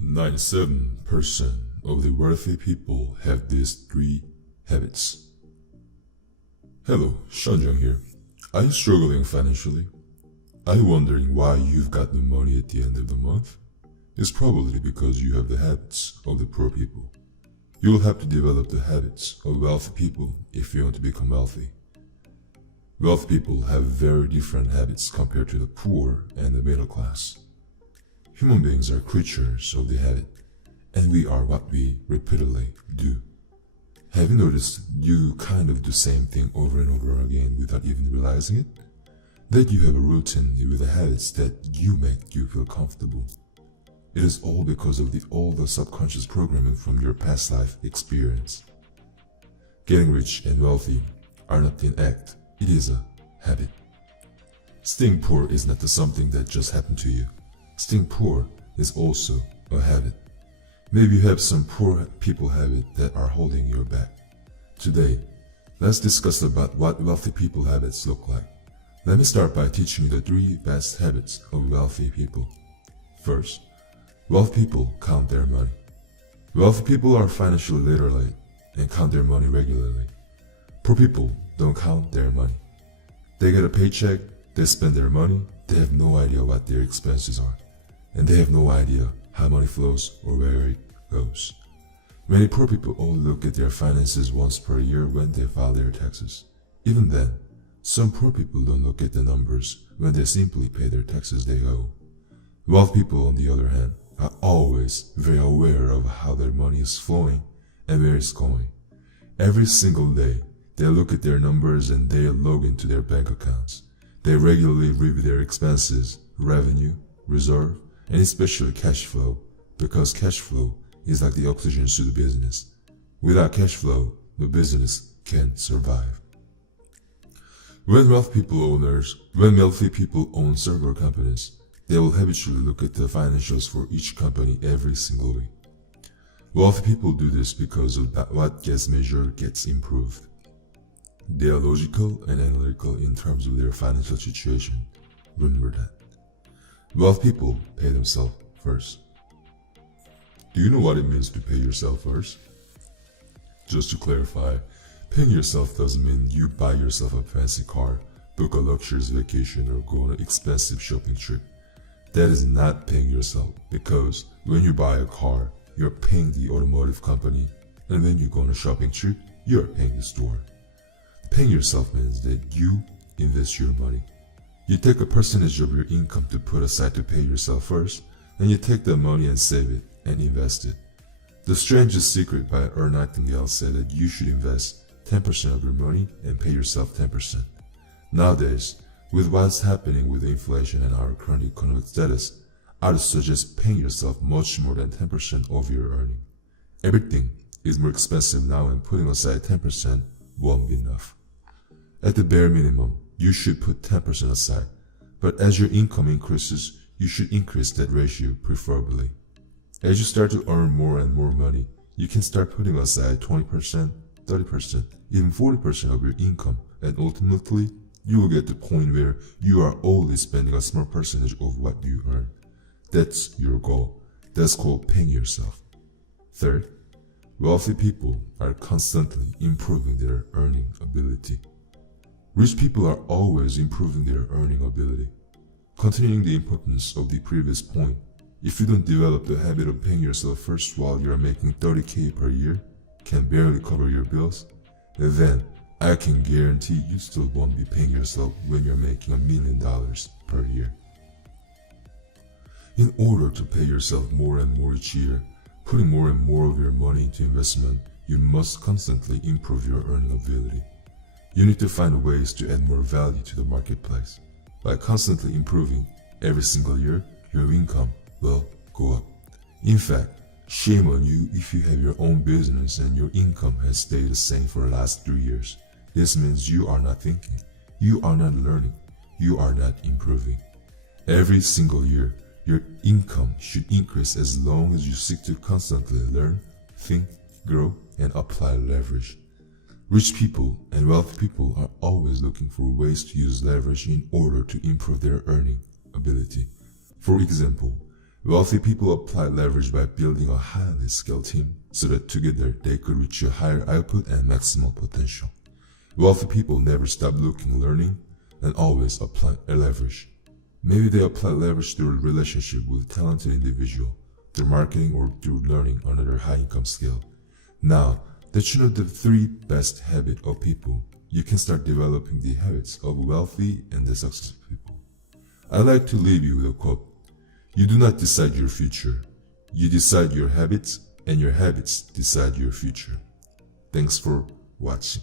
97% of the wealthy people have these three habits. Hello, Shanjang here. Are you struggling financially? Are you wondering why you've got no money at the end of the month? It's probably because you have the habits of the poor people. You will have to develop the habits of wealthy people if you want to become wealthy. Wealthy people have very different habits compared to the poor and the middle class. Human beings are creatures of the habit, and we are what we repeatedly do. Have you noticed you kind of do the same thing over and over again without even realizing it? That you have a routine with the habits that make you feel comfortable. It is all because of all the subconscious programming from your past life experience. Getting rich and wealthy are not an act, it is a habit. Staying poor is not something that just happened to you. Staying poor is also a habit. Maybe you have some poor people habit that are holding you back. Today, let's discuss about what wealthy people habits look like. Let me start by teaching you the three best habits of wealthy people. First, wealthy people count their money. Wealthy people are financially literate and count their money regularly. Poor people don't count their money. They get a paycheck, they spend their money, they have no idea what their expenses are, and they have no idea how money flows or where it goes. Many poor people only look at their finances once per year when they file their taxes. Even then, some poor people don't look at the numbers when they simply pay their taxes they owe. Wealthy people, on the other hand, are always very aware of how their money is flowing and where it's going. Every single day, they look at their numbers and they log into their bank accounts. They regularly review their expenses, revenue, reserve, and especially cash flow, because cash flow is like the oxygen to the business. Without cash flow, the business can't survive. When wealthy people own several companies, they will habitually look at the financials for each company every single week. Wealthy people do this because of what gets measured gets improved. They are logical and analytical in terms of their financial situation. Remember that. Wealthy people pay themselves first. Do you know what it means to pay yourself first? Just to clarify, paying yourself doesn't mean you buy yourself a fancy car, book a luxurious vacation, or go on an expensive shopping trip. That is not paying yourself, because when you buy a car, you're paying the automotive company, and when you go on a shopping trip, you're paying the store. Paying yourself means that you invest your money. You take a percentage of your income to put aside to pay yourself first, and you take that money and save it and invest it. The Strangest Secret by Earl Nightingale said that you should invest 10% of your money and pay yourself 10%. Nowadays, with what's happening with inflation and our current economic status, I would suggest paying yourself much more than 10% of your earning. Everything is more expensive now, and putting aside 10% won't be enough. At the bare minimum, you should put 10% aside, but as your income increases, you should increase that ratio preferably. As you start to earn more and more money, you can start putting aside 20%, 30%, even 40% of your income, and ultimately, you will get to the point where you are only spending a small percentage of what you earn. That's your goal. That's called paying yourself. Third, wealthy people are constantly improving their earning ability. Rich people are always improving their earning ability. Continuing the importance of the previous point, if you don't develop the habit of paying yourself first while you are making 30K per year, can barely cover your bills, then I can guarantee you still won't be paying yourself when you're making $1 million per year. In order to pay yourself more and more each year, putting more and more of your money into investment, you must constantly improve your earning ability. You need to find ways to add more value to the marketplace. By constantly improving, every single year, your income will go up. In fact, shame on you if you have your own business and your income has stayed the same for the last 3 years. This means you are not thinking, you are not learning, you are not improving. Every single year, your income should increase as long as you seek to constantly learn, think, grow, and apply leverage. Rich people and wealthy people are always looking for ways to use leverage in order to improve their earning ability. For example, Wealthy people apply leverage by building a highly skilled team so that together they could reach a higher output and maximal potential. Wealthy people never stop looking, learning, and always apply a leverage. Maybe they apply leverage through a relationship with a talented individual, through marketing, or through learning another high-income skill. Now that you know the 3 best habits of people, you can start developing the habits of wealthy and the successful people. I like to leave you with a quote. You do not decide your future. You decide your habits, and your habits decide your future. Thanks for watching.